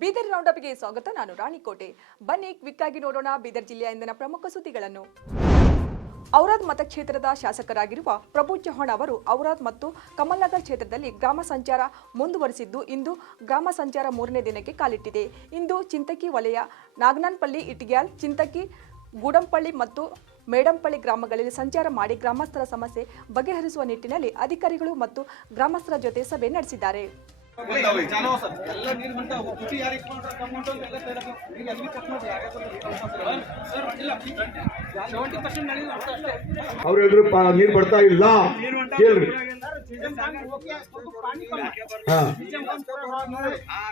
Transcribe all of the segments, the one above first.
ಬೀದರ್ ರೌಂಡಪ್ಗೆ ಸ್ವಾಗತ. ನಾನು ರಾಣಿಕೋಟೆ. ಬನ್ನಿ ಕ್ವಿಕ್ ಆಗಿ ನೋಡೋಣ ಬೀದರ್ ಜಿಲ್ಲೆಯ ಇಂದಿನ ಪ್ರಮುಖ ಸುದ್ದಿಗಳನ್ನು. ಔರಾದ್ ಮತಕ್ಷೇತ್ರದ ಶಾಸಕರಾಗಿರುವ ಪ್ರಭು ಚೌಹಾಣ್ ಅವರು ಔರಾದ್ ಮತ್ತು ಕಮಲ್ನಗರ್ ಕ್ಷೇತ್ರದಲ್ಲಿ ಗ್ರಾಮ ಸಂಚಾರ ಮುಂದುವರಿಸಿದ್ದು, ಇಂದು ಗ್ರಾಮ ಸಂಚಾರ 3ನೇ ದಿನಕ್ಕೆ ಕಾಲಿಟ್ಟಿದೆ. ಇಂದು ಚಿಂತಕಿ ವಲಯ ನಾಗನಾನ್ಪಲ್ಲಿ, ಇಟ್ಗ್ಯಾಲ್, ಚಿಂತಕಿ, ಗೂಡಂಪಳ್ಳಿ ಮತ್ತು ಮೇಡಂಪಳ್ಳಿ ಗ್ರಾಮಗಳಲ್ಲಿ ಸಂಚಾರ ಮಾಡಿ ಗ್ರಾಮಸ್ಥರ ಸಮಸ್ಯೆ ಬಗೆಹರಿಸುವ ನಿಟ್ಟಿನಲ್ಲಿ ಅಧಿಕಾರಿಗಳು ಮತ್ತು ಗ್ರಾಮಸ್ಥರ ಜೊತೆ ಸಭೆ ನಡೆಸಿದ್ದಾರೆ. ಅವ್ರೆಲ್ರು ನೀರು ಬರ್ತಾ ಇಲ್ಲ ಕೇಳ್ರಿ.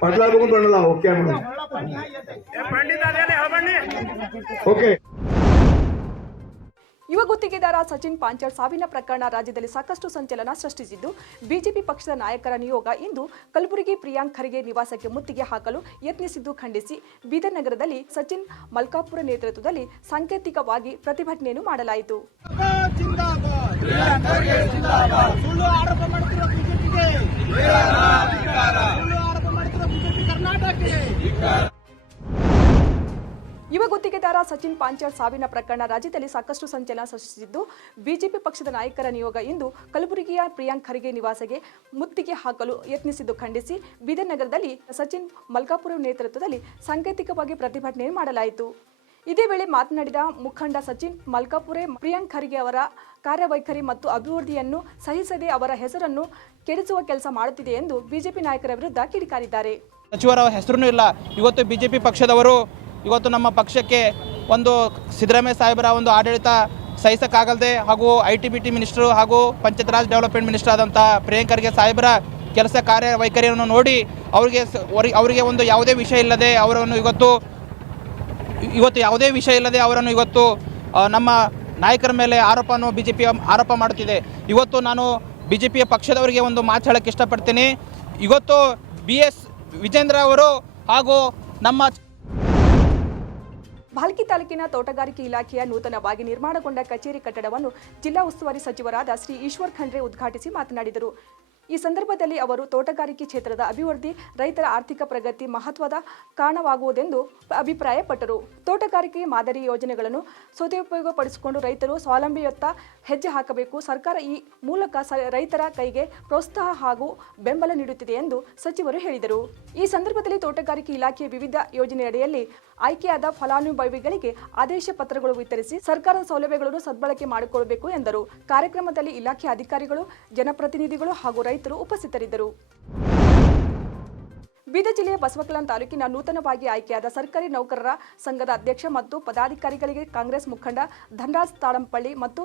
ಬದಲಾಗಬೇಕು ಬಣ್ಣದ ಓಕೆ ಓಕೆ. ಯುವ ಗುತ್ತಿಗೆದಾರ ಸಚಿನ್ ಪಾಂಚಾಳ್ ಸಾವಿನ ಪ್ರಕರಣ ರಾಜ್ಯದಲ್ಲಿ ಸಾಕಷ್ಟು ಸಂಚಲನ ಸೃಷ್ಟಿಸಿದ್ದು, ಬಿಜೆಪಿ ಪಕ್ಷದ ನಾಯಕರ ನಿಯೋಗ ಇಂದು ಕಲಬುರಗಿ ಪ್ರಿಯಾಂಕ್ ಖರ್ಗೆ ನಿವಾಸಕ್ಕೆ ಮುತ್ತಿಗೆ ಹಾಕಲು ಯತ್ನಿಸಿದ್ದು ಖಂಡಿಸಿ ಬೀದರ್ ನಗರದಲ್ಲಿ ಸಚಿನ್ ಮಲ್ಕಾಪುರ ನೇತೃತ್ವದಲ್ಲಿ ಸಾಂಕೇತಿಕವಾಗಿ ಪ್ರತಿಭಟನೆಯನ್ನು ಮಾಡಲಾಯಿತು. ಯುವ ಗುತ್ತಿಗೆದಾರ ಸಚಿನ್ ಪಾಂಚಾಳ್ ಸಾವಿನ ಪ್ರಕರಣ ರಾಜ್ಯದಲ್ಲಿ ಸಾಕಷ್ಟು ಸಂಚಲನ ಸೃಷ್ಟಿಸಿದ್ದು, ಬಿಜೆಪಿ ಪಕ್ಷದ ನಾಯಕರ ನಿಯೋಗ ಇಂದು ಕಲಬುರಗಿಯ ಪ್ರಿಯಾಂಕ್ ಖರ್ಗೆ ನಿವಾಸಕ್ಕೆ ಮುತ್ತಿಗೆ ಹಾಕಲು ಯತ್ನಿಸಿದ್ದು ಖಂಡಿಸಿ ಬೀದರ್ ನಗರದಲ್ಲಿ ಸಚಿನ್ ಮಲ್ಕಾಪುರ ನೇತೃತ್ವದಲ್ಲಿ ಸಾಂಕೇತಿಕವಾಗಿ ಪ್ರತಿಭಟನೆ ಮಾಡಲಾಯಿತು. ಇದೇ ವೇಳೆ ಮಾತನಾಡಿದ ಮುಖಂಡ ಸಚಿನ್ ಮಲ್ಕಾಪುರೆ, ಪ್ರಿಯಾಂಕ್ ಖರ್ಗೆ ಅವರ ಕಾರ್ಯವೈಖರಿ ಮತ್ತು ಅಭಿವೃದ್ಧಿಯನ್ನು ಸಹಿಸದೆ ಅವರ ಹೆಸರನ್ನು ಕೆಡಿಸುವ ಕೆಲಸ ಮಾಡುತ್ತಿದೆ ಎಂದು ಬಿಜೆಪಿ ನಾಯಕರ ವಿರುದ್ಧ ಕಿಡಿಕಾರಿದ್ದಾರೆ. ಸಚಿವರ ಹೆಸರು ಇಲ್ಲ. ಇವತ್ತು ಬಿಜೆಪಿ ಪಕ್ಷದವರು ಇವತ್ತು ನಮ್ಮ ಪಕ್ಷಕ್ಕೆ ಒಂದು ಸಿದ್ದರಾಮಯ್ಯ ಸಾಹೇಬರ ಒಂದು ಆಡಳಿತ ಸಹಿಸಕ್ಕಾಗದೆ ಹಾಗೂ IT-BT ಮಿನಿಸ್ಟರು ಹಾಗೂ ಪಂಚಾಯತ್ ರಾಜ್ ಡೆವಲಪ್ಮೆಂಟ್ ಮಿನಿಸ್ಟರ್ ಆದಂಥ ಪ್ರಿಯಾಂಕ್ ಖರ್ಗೆ ಸಾಹೇಬರ ಕೆಲಸ ಕಾರ್ಯವೈಖರಿಯನ್ನು ನೋಡಿ ಅವರಿಗೆ ಒಂದು ಯಾವುದೇ ವಿಷಯ ಇಲ್ಲದೆ ಅವರನ್ನು ಇವತ್ತು ನಮ್ಮ ನಾಯಕರ ಮೇಲೆ ಬಿಜೆಪಿ ಆರೋಪ ಮಾಡುತ್ತಿದೆ. ಇವತ್ತು ನಾನು ಬಿಜೆಪಿಯ ಪಕ್ಷದವರಿಗೆ ಒಂದು ಮಾತು ಹೇಳಕ್ಕೆ ಇಷ್ಟಪಡ್ತೀನಿ. ಇವತ್ತು BS ವಿಜೇಂದ್ರ ಅವರು ಹಾಗೂ ನಮ್ಮ ಭಾಲ್ಕಿ ತಾಲೂಕಿನ ತೋಟಗಾರಿಕೆ ಇಲಾಖೆಯ ನೂತನವಾಗಿ ನಿರ್ಮಾಣಗೊಂಡ ಕಚೇರಿ ಕಟ್ಟಡವನ್ನು ಜಿಲ್ಲಾ ಉಸ್ತುವಾರಿ ಸಚಿವರಾದ ಶ್ರೀ ಈಶ್ವರ್ ಖಂಡ್ರೆ ಉದ್ಘಾಟಿಸಿ ಮಾತನಾಡಿದರು. ಈ ಸಂದರ್ಭದಲ್ಲಿ ಅವರು ತೋಟಗಾರಿಕೆ ಕ್ಷೇತ್ರದ ಅಭಿವೃದ್ಧಿ, ರೈತರ ಆರ್ಥಿಕ ಪ್ರಗತಿ ಮಹತ್ವದ ಕಾರಣವಾಗುವುದೆಂದು ಅಭಿಪ್ರಾಯಪಟ್ಟರು. ತೋಟಗಾರಿಕೆ ಮಾದರಿ ಯೋಜನೆಗಳನ್ನು ಸದುಪಯೋಗಪಡಿಸಿಕೊಂಡು ರೈತರು ಸ್ವಾವಲಂಬಿಯತ್ತ ಹೆಜ್ಜೆ ಹಾಕಬೇಕು. ಸರ್ಕಾರ ಈ ಮೂಲಕ ರೈತರ ಕೈಗೆ ಪ್ರೋತ್ಸಾಹ ಹಾಗೂ ಬೆಂಬಲ ನೀಡುತ್ತಿದೆ ಎಂದು ಸಚಿವರು ಹೇಳಿದರು. ಈ ಸಂದರ್ಭದಲ್ಲಿ ತೋಟಗಾರಿಕೆ ಇಲಾಖೆಯ ವಿವಿಧ ಯೋಜನೆಯಡಿಯಲ್ಲಿ ಆಯ್ಕೆಯಾದ ಫಲಾನುಭವಿಗಳಿಗೆ ಆದೇಶ ಪತ್ರಗಳು ವಿತರಿಸಿ ಸರ್ಕಾರದ ಸೌಲಭ್ಯಗಳನ್ನು ಸದ್ಬಳಕೆ ಮಾಡಿಕೊಳ್ಳಬೇಕು ಎಂದರು. ಕಾರ್ಯಕ್ರಮದಲ್ಲಿ ಇಲಾಖೆ ಅಧಿಕಾರಿಗಳು, ಜನಪ್ರತಿನಿಧಿಗಳು ಹಾಗೂ ರೈತರು ಉಪಸ್ಥಿತರಿದ್ದರು. ಬೀದರ್ ಜಿಲ್ಲೆಯ ಬಸವಕಲ್ಯಾಣ ತಾಲೂಕಿನ ನೂತನವಾಗಿ ಆಯ್ಕೆಯಾದ ಸರ್ಕಾರಿ ನೌಕರರ ಸಂಘದ ಅಧ್ಯಕ್ಷ ಮತ್ತು ಪದಾಧಿಕಾರಿಗಳಿಗೆ ಕಾಂಗ್ರೆಸ್ ಮುಖಂಡ ಧನರಾಜ್ ತಾಳಂಪಳ್ಳಿ ಮತ್ತು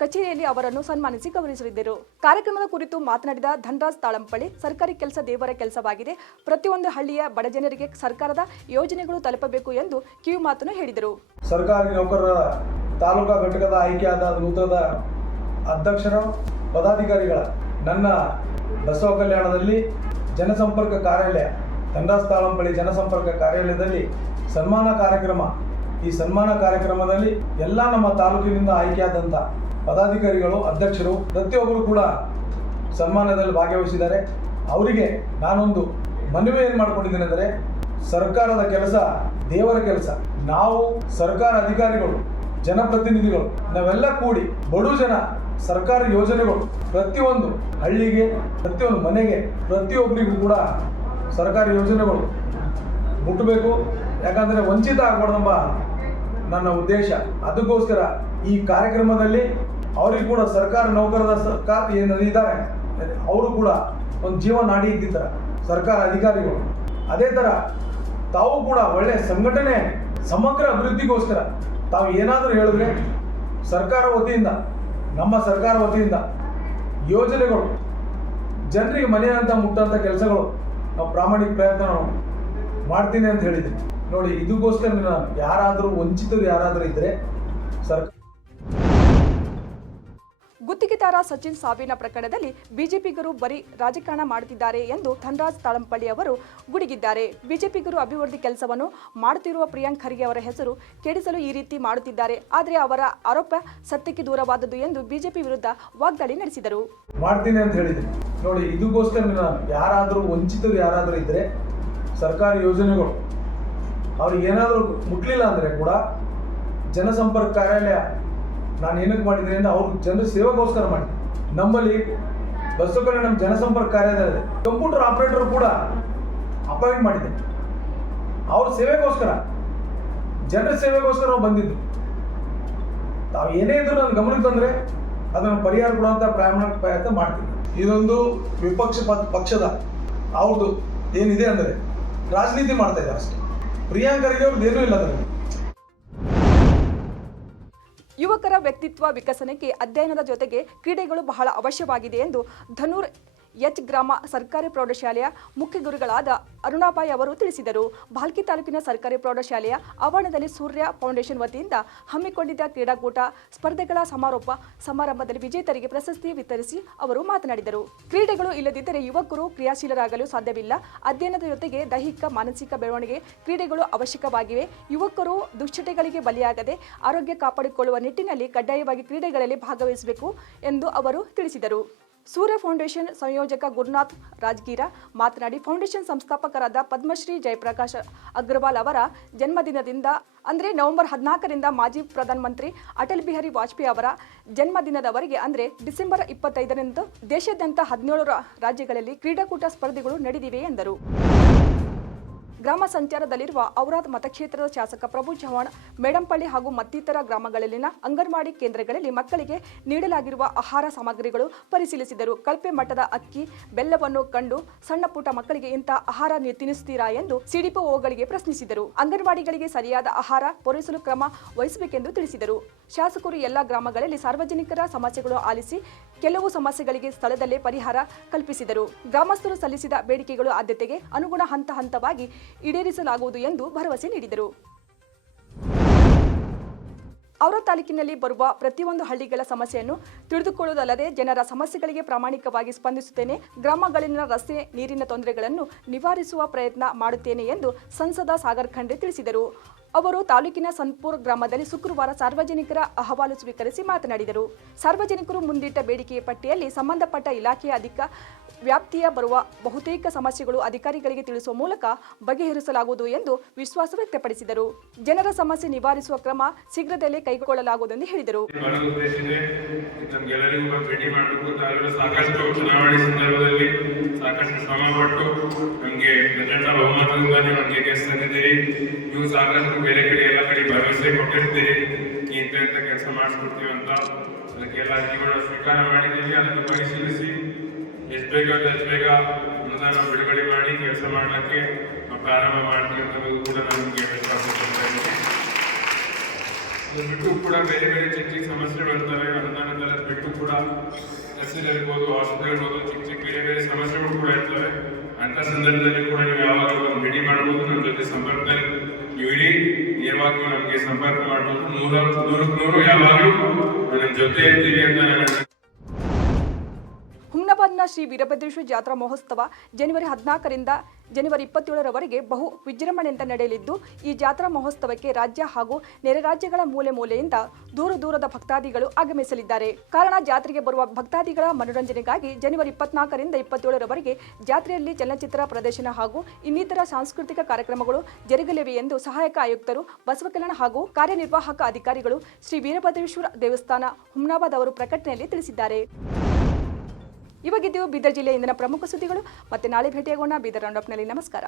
ಕಚೇರಿಯಲ್ಲಿ ಅವರನ್ನು ಸನ್ಮಾನಿಸಿ ಗೌರವಿಸಿದರು. ಕಾರ್ಯಕ್ರಮದ ಕುರಿತು ಮಾತನಾಡಿದ ಧನರಾಜ್ ತಾಳಂಪಳ್ಳಿ, ಸರ್ಕಾರಿ ಕೆಲಸ ದೇವರ ಕೆಲಸವಾಗಿದೆ. ಪ್ರತಿಯೊಂದು ಹಳ್ಳಿಯ ಬಡಜನರಿಗೆ ಸರ್ಕಾರದ ಯೋಜನೆಗಳು ತಲುಪಬೇಕು ಎಂದು ಕಿವಿ ಮಾತನ್ನು ಹೇಳಿದರು. ಸರ್ಕಾರಿ ನೌಕರರ ತಾಲೂಕಾ ಘಟಕದ ಆಯ್ಕೆಯಾದ ನೂತನ ಅಧ್ಯಕ್ಷರ ಪದಾಧಿಕಾರಿಗಳ ನನ್ನ ಬಸವ ಕಲ್ಯಾಣದಲ್ಲಿ ಜನಸಂಪರ್ಕ ಕಾರ್ಯಾಲಯ ಧನರಾಜ್ ತಾಳಂಪಳ್ಳಿ ಜನಸಂಪರ್ಕ ಕಾರ್ಯಾಲಯದಲ್ಲಿ ಸನ್ಮಾನ ಕಾರ್ಯಕ್ರಮ. ಈ ಸನ್ಮಾನ ಕಾರ್ಯಕ್ರಮದಲ್ಲಿ ಎಲ್ಲ ನಮ್ಮ ತಾಲೂಕಿನಿಂದ ಆಯ್ಕೆಯಾದಂಥ ಪದಾಧಿಕಾರಿಗಳು, ಅಧ್ಯಕ್ಷರು ಪ್ರತಿಯೊಬ್ಬರು ಕೂಡ ಸನ್ಮಾನದಲ್ಲಿ ಭಾಗವಹಿಸಿದ್ದಾರೆ. ಅವರಿಗೆ ನಾನೊಂದು ಮನವಿ ಏನು ಮಾಡ್ಕೊಂಡಿದ್ದೀನಿ ಅಂದರೆ, ಸರ್ಕಾರದ ಕೆಲಸ ದೇವರ ಕೆಲಸ. ನಾವು ಸರ್ಕಾರ ಅಧಿಕಾರಿಗಳು, ಜನಪ್ರತಿನಿಧಿಗಳು ನಾವೆಲ್ಲ ಕೂಡಿ ಬಡು ಜನ ಸರ್ಕಾರಿ ಯೋಜನೆಗಳು ಪ್ರತಿಯೊಂದು ಹಳ್ಳಿಗೆ, ಪ್ರತಿಯೊಂದು ಮನೆಗೆ, ಪ್ರತಿಯೊಬ್ಬರಿಗೂ ಕೂಡ ಸರ್ಕಾರಿ ಯೋಜನೆಗಳು ಮುಟ್ಟಬೇಕು. ಯಾಕಂದರೆ ವಂಚಿತ ಆಗಬಾರ್ದೆಂಬ ನನ್ನ ಉದ್ದೇಶ. ಅದಕ್ಕೋಸ್ಕರ ಈ ಕಾರ್ಯಕ್ರಮದಲ್ಲಿ ಅವರಿಗೂ ಕೂಡ ಸರ್ಕಾರ ನೌಕರರ ಸರ್ಕಾರ ಏನಿದ್ದಾರೆ ಅವರು ಕೂಡ ಒಂದು ಜೀವ ನಾಡಿ ಇದ್ದಿದ್ದಾರೆ ಸರ್ಕಾರ ಅಧಿಕಾರಿಗಳು. ಅದೇ ಥರ ತಾವು ಕೂಡ ಒಳ್ಳೆಯ ಸಂಘಟನೆ ಸಮಗ್ರ ಅಭಿವೃದ್ಧಿಗೋಸ್ಕರ ತಾವು ಏನಾದರೂ ಹೇಳಿದ್ರೆ ಸರ್ಕಾರ ವತಿಯಿಂದ, ನಮ್ಮ ಸರ್ಕಾರ ವತಿಯಿಂದ ಯೋಜನೆಗಳು ಜನರಿಗೆ ಮನೆಯಂತ ಮುಟ್ಟಂಥ ಕೆಲಸಗಳು ನಾವು ಪ್ರಾಮಾಣಿಕ ಪ್ರಯತ್ನ ಮಾಡ್ತೀನಿ ಅಂತ ಹೇಳಿದ್ದೀನಿ. ನೋಡಿ, ಇದಕ್ಕೋಸ್ಕರ ನಾನು ಯಾರಾದರೂ ವಂಚಿತರು ಯಾರಾದರೂ ಇದ್ದರೆ ಸರ್ಕಾರ. ಗುತ್ತಿಗೆದಾರ ಸಚಿನ್ ಸಾವಿನ ಪ್ರಕರಣದಲ್ಲಿ ಬಿಜೆಪಿಗರು ಬರೀ ರಾಜಕಾರಣ ಮಾಡುತ್ತಿದ್ದಾರೆ ಎಂದು ಧನರಾಜ್ ತಾಳಂಪಳ್ಳಿ ಅವರು ಗುಡುಗಿದ್ದಾರೆ. ಬಿಜೆಪಿಗರು ಅಭಿವೃದ್ಧಿ ಕೆಲಸವನ್ನು ಮಾಡುತ್ತಿರುವ ಪ್ರಿಯಾಂಕ್ ಖರ್ಗೆ ಅವರ ಹೆಸರು ಕೆಡಿಸಲು ಈ ರೀತಿ ಮಾಡುತ್ತಿದ್ದಾರೆ. ಆದರೆ ಅವರ ಆರೋಪ ಸತ್ಯಕ್ಕೆ ದೂರವಾದದ್ದು ಎಂದು ಬಿಜೆಪಿ ವಿರುದ್ಧ ವಾಗ್ದಾಳಿ ನಡೆಸಿದರು. ಮಾಡ್ತೀನಿ ಅಂತ ಹೇಳಿದ್ದೀನಿ. ನೋಡಿ, ಇದಕ್ಕೋಸ್ಕರ ನಾನು ಯಾರಾದರೂ ವಂಚಿತರು ಯಾರಾದರೂ ಇದ್ದರೆ ಸರ್ಕಾರಿ ಯೋಜನೆಗಳು ಅವ್ರಿಗೆ ಏನಾದರೂ ಮುಟ್ಲಿಲ್ಲ ಅಂದರೆ ಕೂಡ ಜನಸಂಪರ್ಕ ಕಾರ್ಯಾಲಯ ನಾನು ಏನಕ್ಕೆ ಮಾಡಿದ್ದೀನಿ ಅಂದರೆ ಅವ್ರ ಜನರ ಸೇವೆಗೋಸ್ಕರ ಮಾಡಿ. ನಮ್ಮಲ್ಲಿ ಬಸವಕಲ್ಯಾಣ ನಮ್ಮ ಜನಸಂಪರ್ಕ ಕಾರ್ಯಾಲಯದಲ್ಲಿ ಕಂಪ್ಯೂಟರ್ ಆಪರೇಟರ್ ಕೂಡ ಅಪಾಯಿಂಟ್ ಮಾಡಿದೆ. ಅವ್ರ ಸೇವೆಗೋಸ್ಕರ, ಜನರ ಸೇವೆಗೋಸ್ಕರ ನಾವು ಬಂದಿದ್ದು. ತಾವು ಏನೇ ಇದ್ರು ನನ್ನ ಗಮನಕ್ಕೆ ತಂದರೆ ಅದನ್ನು ಪರಿಹಾರ ಕೊಡುವಂಥ ಪ್ರಾಮಾಣಿಕ ಪ್ರಯತ್ನ ಮಾಡ್ತೀನಿ. ಇದೊಂದು ವಿಪಕ್ಷ ಪಕ್ಷದ ಅವ್ರದ್ದು ಏನಿದೆ ಅಂದರೆ ರಾಜನೀತಿ ಮಾಡ್ತಾ ಇದ್ದಾರೆ ಅಷ್ಟೇ. ಪ್ರಿಯಾಂಕ ಖರ್ಗೆ ಅವ್ರದ್ದು ಏನೂ ಇಲ್ಲ ಅದರಲ್ಲಿ. ಯುವಕರ ವ್ಯಕ್ತಿತ್ವ ವಿಕಸನಕ್ಕೆ ಅಧ್ಯಯನದ ಜೊತೆಗೆ ಕ್ರೀಡೆಗಳು ಬಹಳ ಅವಶ್ಯವಾಗಿದೆ ಎಂದು ಧನೂರ್ ಎಚ್ ಗ್ರಾಮ ಸರ್ಕಾರಿ ಪ್ರೌಢಶಾಲೆಯ ಮುಖ್ಯ ಗುರುಗಳಾದ ಅರುಣಾಬಾಯಿ ಅವರು ತಿಳಿಸಿದರು. ಭಾಲ್ಕಿ ತಾಲೂಕಿನ ಸರ್ಕಾರಿ ಪ್ರೌಢಶಾಲೆಯ ಆವರಣದಲ್ಲಿ ಸೂರ್ಯ ಫೌಂಡೇಶನ್ ವತಿಯಿಂದ ಹಮ್ಮಿಕೊಂಡಿದ್ದ ಕ್ರೀಡಾಕೂಟ ಸ್ಪರ್ಧೆಗಳ ಸಮಾರೋಪ ಸಮಾರಂಭದಲ್ಲಿ ವಿಜೇತರಿಗೆ ಪ್ರಶಸ್ತಿ ವಿತರಿಸಿ ಅವರು ಮಾತನಾಡಿದರು. ಕ್ರೀಡೆಗಳು ಇಲ್ಲದಿದ್ದರೆ ಯುವಕರು ಕ್ರಿಯಾಶೀಲರಾಗಲು ಸಾಧ್ಯವಿಲ್ಲ. ಅಧ್ಯಯನದ ಜೊತೆಗೆ ದೈಹಿಕ ಮಾನಸಿಕ ಬೆಳವಣಿಗೆ ಕ್ರೀಡೆಗಳು ಅವಶ್ಯಕವಾಗಿವೆ. ಯುವಕರು ದುಶ್ಚಟಗಳಿಗೆ ಬಲಿಯಾಗದೆ ಆರೋಗ್ಯ ಕಾಪಾಡಿಕೊಳ್ಳುವ ನಿಟ್ಟಿನಲ್ಲಿ ಕಡ್ಡಾಯವಾಗಿ ಕ್ರೀಡೆಗಳಲ್ಲಿ ಭಾಗವಹಿಸಬೇಕು ಎಂದು ಅವರು ತಿಳಿಸಿದರು. ಸೂರ್ಯ ಫೌಂಡೇಶನ್ ಸಂಯೋಜಕ ಗುರುನಾಥ್ ರಾಜ್ಗೀರ ಮಾತನಾಡಿ, ಫೌಂಡೇಶನ್ ಸಂಸ್ಥಾಪಕರಾದ ಪದ್ಮಶ್ರೀ ಜಯಪ್ರಕಾಶ್ ಅಗ್ರವಾಲ್ ಅವರ ಜನ್ಮದಿನದಿಂದ ಅಂದರೆ ನವೆಂಬರ್ 14ರಿಂದ ಮಾಜಿ ಪ್ರಧಾನಮಂತ್ರಿ ಅಟಲ್ ಬಿಹಾರಿ ವಾಜಪೇಯಿ ಅವರ ಜನ್ಮದಿನದವರೆಗೆ ಅಂದರೆ ಡಿಸೆಂಬರ್ 25ರಂದು ದೇಶಾದ್ಯಂತ 17 ರಾಜ್ಯಗಳಲ್ಲಿ ಕ್ರೀಡಾಕೂಟ ಸ್ಪರ್ಧೆಗಳು ನಡೆದಿವೆ ಎಂದರು. ಗ್ರಾಮ ಸಂಚಾರದಲ್ಲಿರುವ ಔರಾದ್ ಮತಕ್ಷೇತ್ರದ ಶಾಸಕ ಪ್ರಭು ಚವ್ಹಾಣ್ ಮೇಡಂಪಳ್ಳಿ ಹಾಗೂ ಮತ್ತಿತರ ಗ್ರಾಮಗಳಲ್ಲಿನ ಅಂಗನವಾಡಿ ಕೇಂದ್ರಗಳಲ್ಲಿ ಮಕ್ಕಳಿಗೆ ನೀಡಲಾಗಿರುವ ಆಹಾರ ಸಾಮಗ್ರಿಗಳು ಪರಿಶೀಲಿಸಿದರು. ಕಳಪೆ ಮಟ್ಟದ ಅಕ್ಕಿ, ಬೆಲ್ಲವನ್ನು ಕಂಡು ಸಣ್ಣ ಪುಟ್ಟ ಮಕ್ಕಳಿಗೆ ಇಂಥ ಆಹಾರ ತಿನ್ನಿಸುತ್ತೀರಾ ಎಂದು ಸಿಡಿಪಿಒಗಳಿಗೆ ಪ್ರಶ್ನಿಸಿದರು. ಅಂಗನವಾಡಿಗಳಿಗೆ ಸರಿಯಾದ ಆಹಾರ ಪೂರೈಸಲು ಕ್ರಮ ವಹಿಸಬೇಕೆಂದು ತಿಳಿಸಿದರು. ಶಾಸಕರು ಎಲ್ಲ ಗ್ರಾಮಗಳಲ್ಲಿ ಸಾರ್ವಜನಿಕರ ಸಮಸ್ಯೆಗಳು ಆಲಿಸಿ ಕೆಲವು ಸಮಸ್ಯೆಗಳಿಗೆ ಸ್ಥಳದಲ್ಲೇ ಪರಿಹಾರ ಕಲ್ಪಿಸಿದರು. ಗ್ರಾಮಸ್ಥರು ಸಲ್ಲಿಸಿದ ಬೇಡಿಕೆಗಳು ಆದ್ಯತೆಗೆ ಅನುಗುಣ ಹಂತ ಹಂತವಾಗಿ ಈಡೇರಿಸಲಾಗುವುದು ಎಂದು ಭರವಸೆ ನೀಡಿದರು. ಔರಾದ್ ತಾಲೂಕಿನಲ್ಲಿ ಬರುವ ಪ್ರತಿಯೊಂದು ಹಳ್ಳಿಗಳ ಸಮಸ್ಯೆಯನ್ನು ತಿಳಿದುಕೊಳ್ಳುವುದಲ್ಲದೆ ಜನರ ಸಮಸ್ಯೆಗಳಿಗೆ ಪ್ರಾಮಾಣಿಕವಾಗಿ ಸ್ಪಂದಿಸುತ್ತೇನೆ. ಗ್ರಾಮಗಳಲ್ಲಿನ ರಸ್ತೆ, ನೀರಿನ ತೊಂದರೆಗಳನ್ನು ನಿವಾರಿಸುವ ಪ್ರಯತ್ನ ಮಾಡುತ್ತೇನೆ ಎಂದು ಸಂಸದ ಸಾಗರ್ ಖಂಡ್ರೆ ತಿಳಿಸಿದರು. ಅವರು ತಾಲೂಕಿನ ಸನ್ಪುರ್ ಗ್ರಾಮದಲ್ಲಿ ಶುಕ್ರವಾರ ಸಾರ್ವಜನಿಕರ ಅಹವಾಲು ಸ್ವೀಕರಿಸಿ ಮಾತನಾಡಿದರು. ಸಾರ್ವಜನಿಕರು ಮುಂದಿಟ್ಟ ಬೇಡಿಕೆಯ ಪಟ್ಟಿಯಲ್ಲಿ ಸಂಬಂಧಪಟ್ಟ ಇಲಾಖೆಯ ಅಧಿಕ ವ್ಯಾಪ್ತಿಯ ಬರುವ ಬಹುತೇಕ ಸಮಸ್ಯೆಗಳು ಅಧಿಕಾರಿಗಳಿಗೆ ತಿಳಿಸುವ ಮೂಲಕ ಬಗೆಹರಿಸಲಾಗುವುದು ಎಂದು ವಿಶ್ವಾಸ ವ್ಯಕ್ತಪಡಿಸಿದರು. ಜನರ ಸಮಸ್ಯೆ ನಿವಾರಿಸುವ ಕ್ರಮ ಶೀಘ್ರದಲ್ಲೇ ಕೈಗೊಳ್ಳಲಾಗುವುದು ಎಂದು ಹೇಳಿದರು. ಚುನಾವಣೆ ಸಂದರ್ಭದಲ್ಲಿ ಸಾಕಷ್ಟು ಶ್ರಮ ಪಟ್ಟು ನಮಗೆ ಪ್ರಚಂಡ ಬಹುಮತದಿಂದ ನಮಗೆ ಗೆಲ್ಲಿಸಿದ್ದೀರಿ. ನೀವು ಸಾಕಷ್ಟು ಬೇರೆ ಕಡೆ ಎಲ್ಲ ಕಡೆ ಭರವಸೆ ಕೊಟ್ಟಿರ್ತೀರಿ, ಇಂಥ ಕೆಲಸ ಮಾಡಿಸ್ಕೊಡ್ತೀವಿ ಅಂತ. ಅದಕ್ಕೆಲ್ಲ ಅರ್ಜಿಗಳನ್ನ ಸ್ವೀಕಾರ ಮಾಡಿದ್ದೀವಿ. ಅದನ್ನು ಪರಿಶೀಲಿಸಿ ಎಷ್ಟು ಬೇಗ ಅನುದಾನ ಬಿಡುಗಡೆ ಮಾಡಿ ಕೆಲಸ ಮಾಡಲಿಕ್ಕೆ ನಾವು ಪ್ರಾರಂಭ ಮಾಡ್ತೀವಿ ಅನ್ನೋದು ಕೂಡ ನಮಗೆ ವಿಶ್ವಾಸ ಕೊಡ್ತಾ. ಅದು ಬಿಟ್ಟು ಕೂಡ ಬೇರೆ ಬೇರೆ ಚಿಕ್ಕ ಸಮಸ್ಯೆ ಬರ್ತವೆ. ಅನುದಾನದಲ್ಲ ಬಿಟ್ಟು ಕೂಡ ತಹಸೀಲ್ ಇರ್ಬೋದು, ಹಾಸ್ಪಿಟಲ್ ಇರ್ಬೋದು, ಚಿಕ್ಕ ಬೇರೆ ಬೇರೆ ಸಮಸ್ಯೆಗಳು ಕೂಡ ಇರ್ತವೆ. ಅಂಥ ಸಂದರ್ಭದಲ್ಲಿ ಕೂಡ ನೀವು ಯಾವಾಗ ಭೇಟಿ ಮಾಡ್ಬೋದು. ನಮ್ಮ ಜೊತೆ ಸಂಪರ್ಕದಲ್ಲಿ ನೀವು ಇಡೀ ನೇರವಾಗಿ ನಮಗೆ ಸಂಪರ್ಕ ಮಾಡ್ಬೋದು. 100% ಯಾವಾಗಲೂ ನಮ್ಮ ಜೊತೆ ಇರ್ತೀವಿ ಅಂತ ನಾನು. ಹುಮ್ನಾಬಾದ್ನ ಶ್ರೀ ವೀರಭದ್ರೇಶ್ವರ ಜಾತ್ರಾ ಮಹೋತ್ಸವ ಜನವರಿ 14ರಿಂದ ಜನವರಿ 27ರವರೆಗೆ ಬಹು ವಿಜೃಂಭಣೆಯಿಂದ ನಡೆಯಲಿದ್ದು, ಈ ಜಾತ್ರಾ ಮಹೋತ್ಸವಕ್ಕೆ ರಾಜ್ಯ ಹಾಗೂ ನೆರೆ ರಾಜ್ಯಗಳ ಮೂಲೆ ಮೂಲೆಯಿಂದ ದೂರದ ಭಕ್ತಾದಿಗಳು ಆಗಮಿಸಲಿದ್ದಾರೆ. ಕಾರಣ, ಜಾತ್ರೆಗೆ ಬರುವ ಭಕ್ತಾದಿಗಳ ಮನೋರಂಜನೆಗಾಗಿ ಜನವರಿ 24ರಿಂದ 27ರವರೆಗೆ ಜಾತ್ರೆಯಲ್ಲಿ ಚಲನಚಿತ್ರ ಪ್ರದರ್ಶನ ಹಾಗೂ ಇನ್ನಿತರ ಸಾಂಸ್ಕೃತಿಕ ಕಾರ್ಯಕ್ರಮಗಳು ಜರುಗಲಿವೆ ಎಂದು ಸಹಾಯಕ ಆಯುಕ್ತರು ಬಸವಕಲ್ಯಾಣ ಹಾಗೂ ಕಾರ್ಯನಿರ್ವಾಹಕ ಅಧಿಕಾರಿಗಳು ಶ್ರೀ ವೀರಭದ್ರೇಶ್ವರ ದೇವಸ್ಥಾನ ಹುಮ್ನಾಬಾದ್ ಅವರು ಪ್ರಕಟಣೆಯಲ್ಲಿ ತಿಳಿಸಿದ್ದಾರೆ. ಇವಾಗಿದ್ದು ಬೀದರ್ ಜಿಲ್ಲೆಯ ಇಂದಿನ ಪ್ರಮುಖ ಸುದ್ದಿಗಳು. ಮತ್ತೆ ನಾಳೆ ಭೇಟಿಯಾಗೋಣ ಬೀದರ್ ರೌಂಡಪ್ನಲ್ಲಿ. ನಮಸ್ಕಾರ.